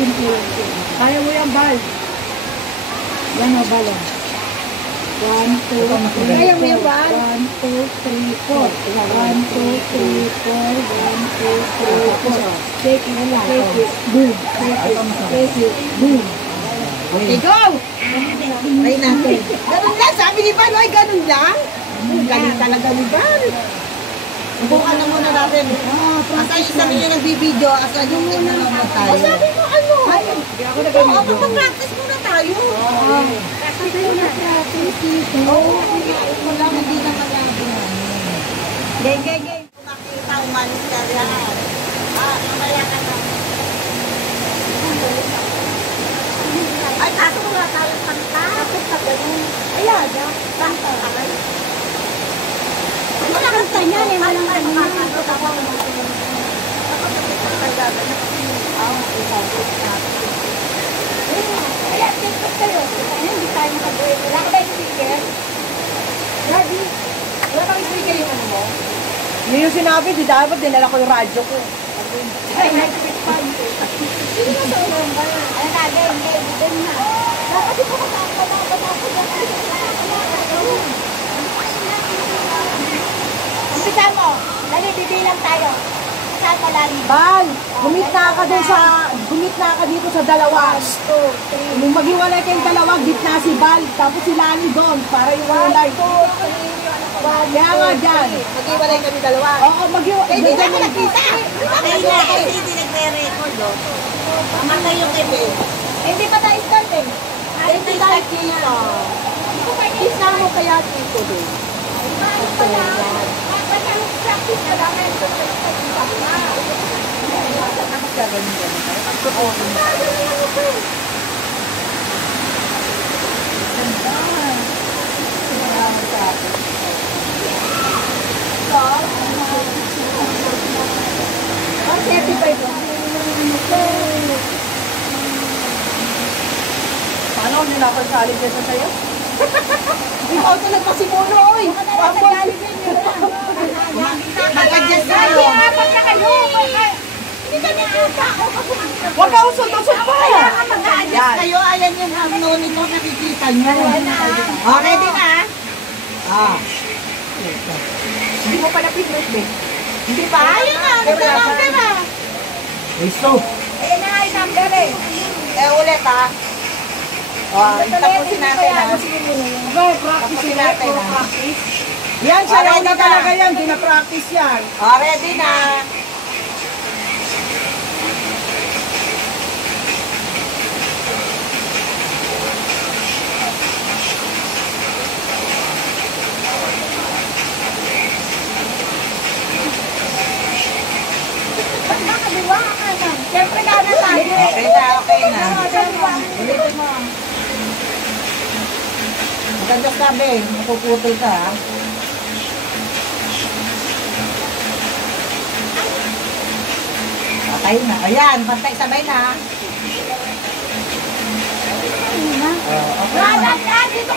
simple. Kaya mo yung bal. Yan o, bal. 1, 2, 3, 4. Kaya mo yung bal? 1, 2, 3, 4. 1, 2, 3, 4. 1, 2, 3, 4. Take it, take it, boom. Take it, boom. Okay, go! Try natin. Ganun lang, sabi ni Van, ay ganun lang. Galing talaga ni Van. Bukan na muna natin. Asa yung sabi niya nagbibideo, asa yung nanonood tayo. Sabi mo ano? Hindi ako nag-video. Mag-practice muna tayo. Practice muna, practice dito. Oo, mo lang, hindi naman lagi. Gay. Kung makita, umalis ka yan. Mamaya ka na. Ay, kaso wala tayong kanta. Kapit ka ganun. Ayan, kanta. Wala kanta niyan eh, walang kanta. Kaya, tiktok kayo. Hindi tayo nakagawin. Wala ka ba yung speaker? Ready? Wala kang speaker yung ano mo? Yun yung sinabi, di dapat dinala ko yung radyo ko. Ay, nag-speak pa. Hindi mo sa ulang ba? Ano na, hindi na. Kasi po umpisa mo. Dali, bibilang tayo. Saan mo lali? Bal, gumit na ka dito sa dalawa. 1, 2, 3. Nung maghiwalay kayong dalawa, gitna si Bal, tapos si Lani doon, para yung ulay. Kaya nga dyan. Mag-iwalay kami dalawa. Oo, maghiwalay. Hindi na ako nakita. Kasi hindi nagre-record, oh. Mamatay yung kebe. Hindi pa na-start eh. Hindi tayo dito. Isa mo kaya dito din. Practice na lang. Paano kung nilapag-salig ka sa sayo? Ikaw ito nagpasimuno, oy. Mag-adjust tayo. Apat na kayo. Hindi ka nikuta ako. Huwag ka usod-usod pa! Mag-adjust kayo. Ayan yung noon ito nakikita nyo. Oh, ready na? Hindi mo pa napipit eh. Hindi pa? Ayan na. Nagka-number na. Listo! Ayan na nga yung number eh. Ulit ha. Tapusin natin ha. Okay, Tapusin natin ha. Yan, siya Ready na na. talaga yan. Di na-practice yan. Ready na. Siyempre na tayo. Okay na. Ulitin mo. Maganda sabi, mapuputol ka ha. Patay na. Ayan, pantay sabay na. Okay na. Dito